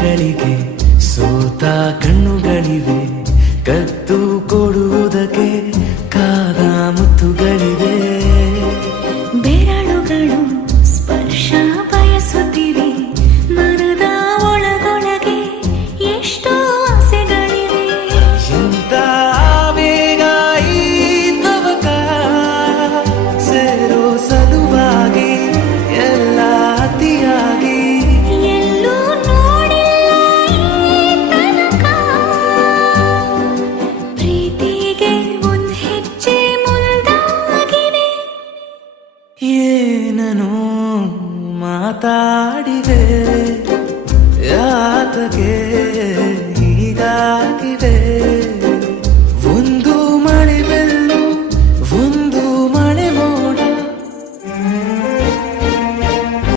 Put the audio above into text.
ಕ್ಷಣಗಳಿಗೆ ಸೋತ ಕಣ್ಣುಗಳಿವೆ, ಕತ್ತು ಕೊಡುವುದಕ್ಕೆ ಕಾದ ಮುತ್ತುಗಳಿವೆ. ಬೆರಳುಗಳು ಸ್ಪರ್ಶ ಬಯಸುತ್ತಿವೆ, ಮನದ ಒಳಗೊಳಗೆ ಎಷ್ಟೋ ಆಸೆಗಳಿವೆ. ಎಂತ ಆವೇಗ ಈ ತವಕ, ಸೇರೋ ಸಲುವಾಗಿ ಎಲ್ಲ ಅತಿಯಾಗಿ. ಎಲ್ಲೂ ನೋಡಿಲ್ಲ ಈ ತನಕ, ಪ್ರೀತಿಗೆ ಒಂದ್ ಹೆಜ್ಜೆ ಮುಂದಾಗಿವೆ. ಏನನು ಮಾತಾಡಿವೆ, ಯಾತಕ್ಕೆ ಹೀಗಾಗಿವೆ.